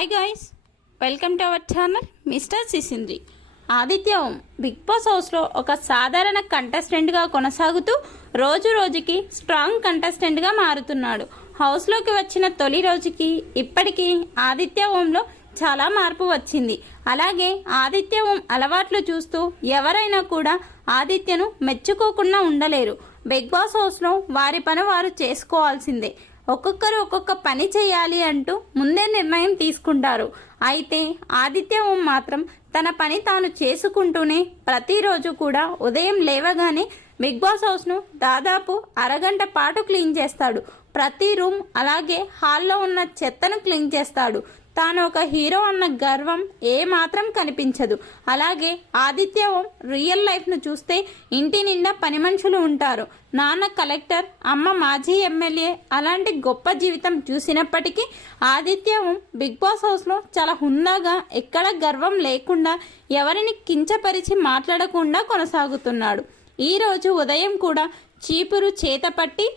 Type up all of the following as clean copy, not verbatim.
Hi guys, welcome to our channel mister Sisindri. Aditya Om Bigg Boss హౌస్లో ఒక సాధారణ కంటెస్టెంట్గా కొనసాగుతూ రోజు రోజుకి స్ట్రాంగ్ కంటెస్టెంట్గా మారుతున్నాడు. హౌస్లోకి వచ్చిన తొలి రోజుకి ఇప్పటికీ ఆదిత్య ఓంలో చాలా మార్పు వచ్చింది. అలాగే ఆదిత్య ఓం అలవాట్లు చూస్తూ ఎవరైనా కూడా ఆదిత్యను మెచ్చుకోకుండా ఉండలేరు. బిగ్ బాస్ హౌస్లో వారి పని వారు చేసుకోవాల్సిందే. ఒక్కొక్కరు ఒక్కొక్క పని చేయాలి అంటూ ముందే నిర్ణయం తీసుకుంటారు. అయితే ఆదిత్య ఓం మాత్రం తన పని తాను చేసుకుంటూనే ప్రతిరోజు కూడా ఉదయం లేవగానే బిగ్ బాస్ హౌస్ను దాదాపు అరగంట పాటు క్లీన్ చేస్తాడు. ప్రతి రూమ్ అలాగే హాల్లో ఉన్న చెత్తను క్లీన్ చేస్తాడు. తాను ఒక హీరో అన్న గర్వం ఏమాత్రం కనిపించదు. అలాగే ఆదిత్య ఓం రియల్ లైఫ్ను చూస్తే ఇంటి నిండా పని మనుషులు ఉంటారు. నాన్న కలెక్టర్, అమ్మ మాజీ ఎమ్మెల్యే, అలాంటి గొప్ప జీవితం చూసినప్పటికీ ఆదిత్య ఓం బిగ్ బాస్ హౌస్లో చాలా హుందాగా ఎక్కడ గర్వం లేకుండా ఎవరిని కించపరిచి మాట్లాడకుండా కొనసాగుతున్నాడు. ఈరోజు ఉదయం కూడా చీపురు చేతపట్టి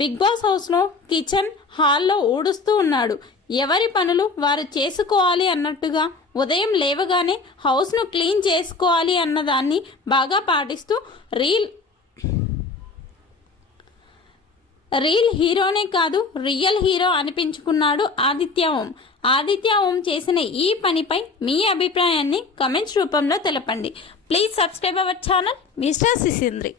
బిగ్ బాస్ హౌస్లో కిచెన్ హాల్లో ఊడుస్తూ ఉన్నాడు. ఎవరి పనులు వారు చేసుకోవాలి అన్నట్టుగా ఉదయం లేవగానే హౌస్ను క్లీన్ చేసుకోవాలి అన్నదాన్ని బాగా పాటిస్తూ రీల్ హీరోనే కాదు రియల్ హీరో అనిపించుకున్నాడు ఆదిత్య ఓం. ఆదిత్య ఓం చేసిన ఈ పనిపై మీ అభిప్రాయాన్ని కమెంట్స్ రూపంలో తెలపండి. Please subscribe our channel mister సిసింద్రి.